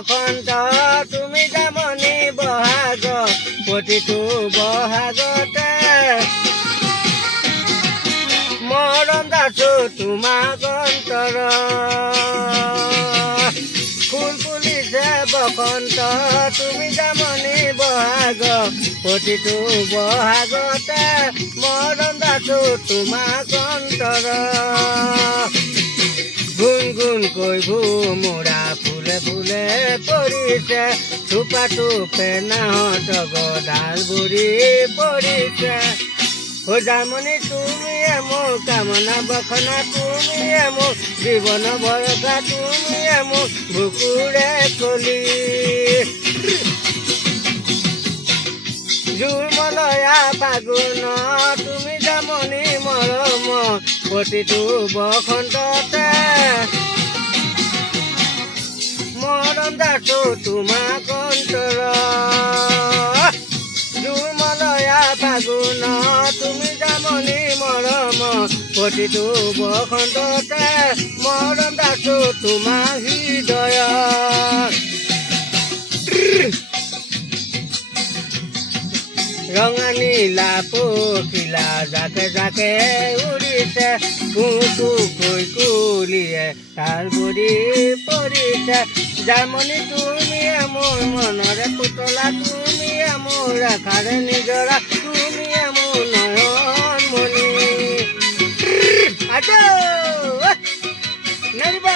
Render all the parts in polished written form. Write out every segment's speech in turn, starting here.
বসন্ত তুমি যামনি বহাগ প্ৰতিটো বহাগতে মৰম দাছো তোমাক অন্তৰ ফুল ফুলিছে বসন্ত তুমি যামনি বহাগ প্ৰতিটো বহাগতে মৰম দাছো তোমাক অন্তৰ গুণ গুণকৈ ভোমোৰা ফুলে ফুলে পৰিছে থোপা থোপে নাহত গডাল বুঢ়ী পৰিছে যামনি তুমিয়ে মোৰ কামনা বখনা তুমিয়ে মোৰ জীৱন ভৰসা তুমিয়ে মোৰ বুকুৰে কলি জোৰমলয়া ফাগুন তুমি যামনি মৰম প্ৰতিটো বসন্ততে মৰম দাছো তোমাক অন্তৰ জোৰমলয়া ফাগুন তুমি যামনি মৰম প্ৰতিটো বসন্ততে মৰম দাছো তোমাক হৃদয় ৰঙা নীলা পখিলা জাকে জাকে উৰিছে কুকুকৈ কুলিয়ে তাৰ বুঢ়ী পৰিছে যামনি তুমিয়ে মোৰ মনৰে পুতলা তুমিয়ে মোৰ আশাৰে নিজৰা তুমিয়ে মোৰ নয়নমণি আজো নেৰিব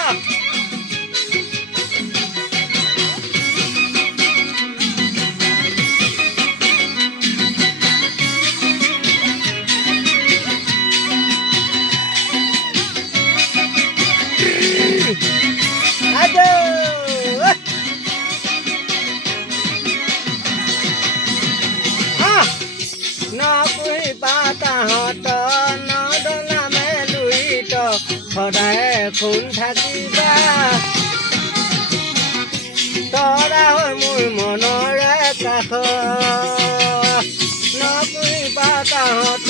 নকুহি পাতাহত নদনামে লুইত সদায় খুন থাকিবা তৰা হৈ মোৰ মনৰে কাষ নকুহি পাতাহত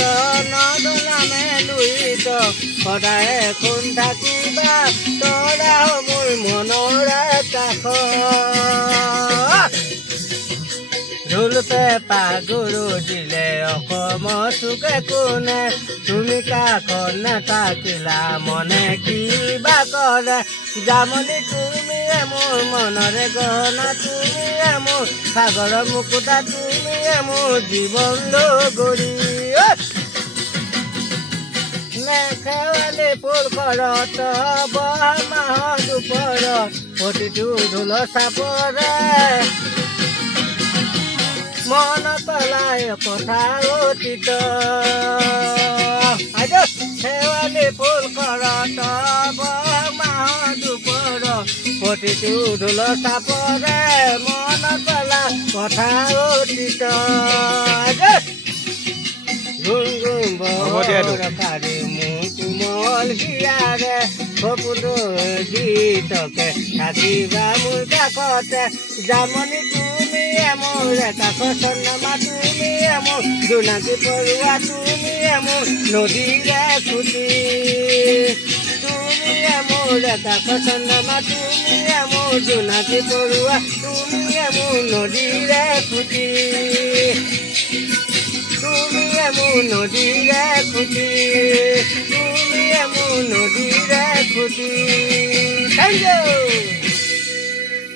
নদনামে লুইত সদায় খুন থাকিবা তৰা হৈ মোৰ মনৰে কাষ ঢোলপে পাগুৰু দিলে অসম চুকে কোনে তুমি কাষত নাথাকিলা মনে কিবা কৰে যামনি তুমিয়ে মোৰ মনৰে গহনা তুমিয়ে মোৰ সাগৰৰ মুকুতা তুমিয়ে মোৰ জীৱন লগৰী নেখেৱালি ফুল ঘৰত বহাগ মাহৰ দুপৰত প্ৰতিটো ঢোল চাপৰে মন পেলাই কথা অতীত শেৱালি ফুল ঘৰত বহাগ মাহৰ দুপৰত প্ৰতিটো ঢোল চাপৰে মন পেলাই কথা অতীত গুণ গুণ বৰকাৰী মোৰ কোমল হিয়াৰে সপোনো গীতকে থাকিবা মোৰ কাষতে যামনি তুমিয়ে মোৰ কাষ চন্দ্ৰমা তুমিয়ে মোৰ জোনাকী পৰুৱা তুমিয়ে মোৰ নদীৰে খুটি তুমিয়ে মোৰ কাষ চন্দ্ৰমা তুমিয়ে মোৰ জোনাকী পৰুৱা তুমিয়ে মোৰ নদীৰে খুটি তুমিয়ে মোৰ নদীৰে খুটি তুমিয়ে মোৰ নদীৰে খুটি থেংক ইউ